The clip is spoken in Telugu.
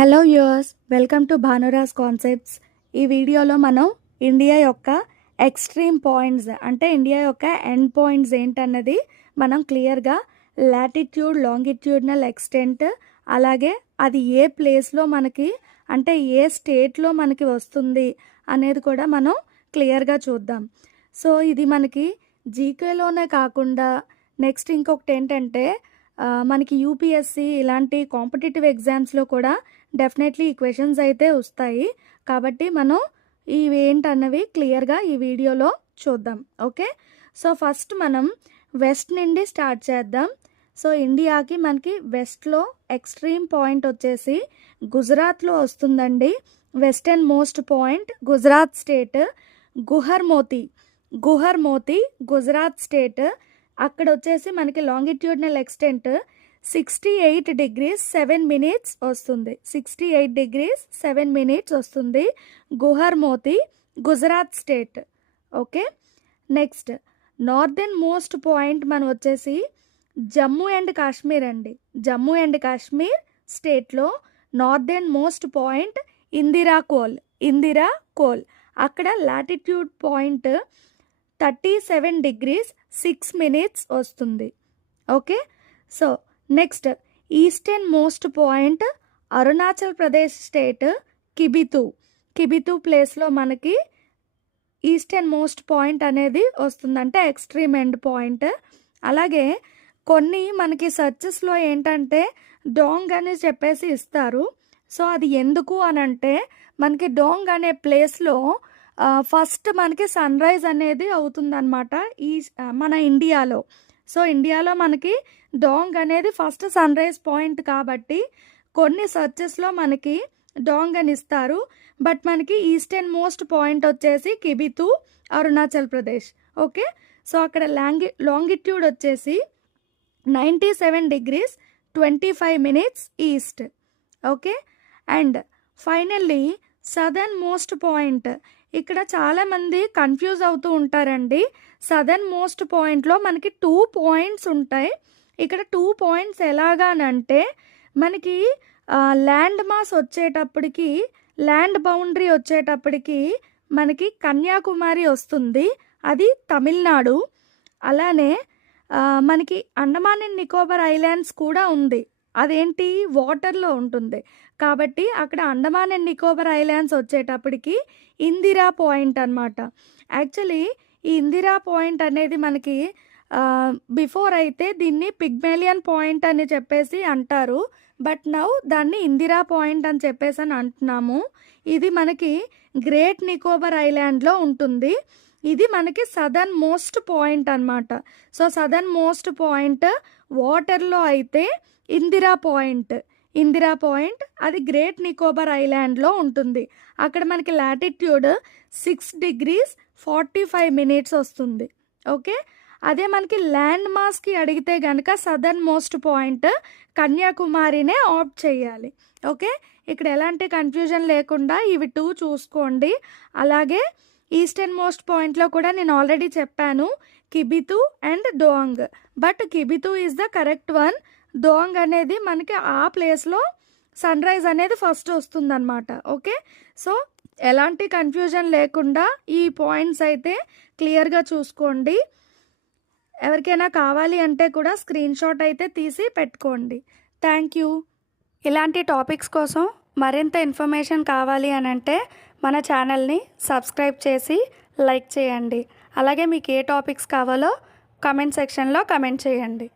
Hello viewers, welcome to Bhanuraj concepts. ఈ వీడియోలో మనం ఇండియా యొక్క ఎక్స్ట్రీమ్ పాయింట్స్ అంటే ఇండియా యొక్క ఎండ్ పాయింట్స్ ఏంటన్నది మనం క్లియర్గా లాటిట్యూడ్, లాంగిట్యూడ్నల్ ఎక్స్టెంట్, అలాగే అది ఏ ప్లేస్లో మనకి అంటే ఏ స్టేట్లో మనకి వస్తుంది అనేది కూడా మనం క్లియర్గా చూద్దాం. సో ఇది మనకి జీకేలోనే కాకుండా నెక్స్ట్ ఇంకొకటి ఏంటంటే మనకి యూపీఎస్సి ఇలాంటి కాంపిటేటివ్ ఎగ్జామ్స్లో కూడా డెఫినెట్లీ ఈ క్వశ్చన్స్ అయితే వస్తాయి. కాబట్టి మనం ఇవి ఏంటన్నవి క్లియర్గా ఈ వీడియోలో చూద్దాం. ఓకే, సో ఫస్ట్ మనం వెస్ట్ నుండి స్టార్ట్ చేద్దాం. సో ఇండియాకి మనకి వెస్ట్లో ఎక్స్ట్రీమ్ పాయింట్ వచ్చేసి గుజరాత్లో వస్తుందండి. Western most point Gujarat state, Guhar Moti Gujarat state. అక్కడ వచ్చేసి మనకి లాంగిట్యూడ్నల్ ఎక్స్టెంట్ 68 degrees 7 minutes వస్తుంది. 68 degrees 7 minutes వస్తుంది Guhar Moti Gujarat state. Okay, next northern most point మనం వచ్చేసి జమ్మూ అండ్ కాశ్మీర్ అండి. జమ్మూ అండ్ కాశ్మీర్ స్టేట్లో northern most point Indira col. అక్కడ లాటిట్యూడ్ పాయింట్ 37 degrees 6 minutes వస్తుంది. Okay, so next eastern most point Arunachal Pradesh state Kibithu ప్లేస్లో మనకి ఈస్టర్న్ మోస్ట్ పాయింట్ అనేది వస్తుంది, అంటే ఎక్స్ట్రీమ్ ఎండ్ పాయింట్. అలాగే కొన్ని మనకి సర్చెస్లో ఏంటంటే డోంగ్ అని చెప్పేసి ఇస్తారు. సో అది ఎందుకు అని అంటే మనకి డోంగ్ అనే ప్లేస్లో ఫస్ట్ మనకి సన్ రైజ్ అనేది అవుతుందన్నమాట మన ఇండియాలో. సో ఇండియాలో మనకి డోంగ్ అనేది ఫస్ట్ సన్ రైజ్ పాయింట్ కాబట్టి కొన్ని సర్చెస్లో మనకి డోంగ్ అని ఇస్తారు. బట్ మనకి ఈస్టర్న్ మోస్ట్ పాయింట్ వచ్చేసి కిబితు, అరుణాచల్ ప్రదేశ్. ఓకే, సో అక్కడ లాంగిట్యూడ్ వచ్చేసి 97 degrees 25 minutes east. Okay, and finally southern most point. ఇక్కడ చాలామంది కన్ఫ్యూజ్ అవుతూ ఉంటారండి. సదర్న్ మోస్ట్ పాయింట్లో మనకి 2 points ఉంటాయి. ఇక్కడ 2 points ఎలాగానంటే మనకి ల్యాండ్ మాస్ వచ్చేటప్పటికి, ల్యాండ్ బౌండరీ వచ్చేటప్పటికి మనకి కన్యాకుమారి వస్తుంది, అది తమిళనాడు. అలానే మనకి అండమాన్ అండ్ నికోబార్ ఐలాండ్స్ కూడా ఉంది, అదేంటి వాటర్లో ఉంటుంది. కాబట్టి అక్కడ అండమాన్ అండ్ నికోబార్ ఐలాండ్స్ వచ్చేటప్పటికి ఇందిరా పాయింట్ అనమాట. యాక్చువల్లీ ఈ ఇందిరా పాయింట్ అనేది మనకి బిఫోర్ అయితే దీన్ని పిగ్మేలియన్ పాయింట్ అని చెప్పేసి అంటారు. బట్ నౌ దాన్ని ఇందిరా పాయింట్ అని చెప్పేసి అని అంటున్నాము. ఇది మనకి గ్రేట్ నికోబార్ ఐలాండ్లో ఉంటుంది. ఇది మనకి సదర్న్ మోస్ట్ పాయింట్ అనమాట. సో సదర్న్ మోస్ట్ పాయింట్ వాటర్లో అయితే ఇందిరా పాయింట్ అది గ్రేట్ నికోబార్ ఐలాండ్లో ఉంటుంది. అక్కడ మనకి లాటిట్యూడ్ 6 degrees 45 minutes వస్తుంది. ఓకే, అదే మనకి ల్యాండ్ మాస్కి అడిగితే కనుక సదర్న్ మోస్ట్ పాయింట్ కన్యాకుమారినే ఆప్ట్ చేయాలి. ఓకే, ఇక్కడ ఎలాంటి కన్ఫ్యూజన్ లేకుండా ఇవి 2 చూసుకోండి. అలాగే ఈస్టర్న్ మోస్ట్ పాయింట్లో కూడా నేను ఆల్రెడీ చెప్పాను, Kibithu and Dong. But Kibithu is the correct one. Dong అనేది మనకి ఆ ప్లేస్లో సన్ రైజ్ అనేది ఫస్ట్ వస్తుందన్నమాట. ఓకే, సో ఎలాంటి కన్ఫ్యూజన్ లేకుండా ఈ పాయింట్స్ అయితే క్లియర్గా చూసుకోండి. ఎవరికైనా కావాలి అంటే కూడా స్క్రీన్ షాట్ అయితే తీసి పెట్టుకోండి. Thank you. ఇలాంటి టాపిక్స్ కోసం మరింత ఇన్ఫర్మేషన్ కావాలి అని అంటే మన ఛానల్ని సబ్స్క్రైబ్ చేసి లైక్ చేయండి. అలాగే మీకు ఏ టాపిక్స్ కావాలో కమెంట్ సెక్షన్లో కమెంట్ చేయండి.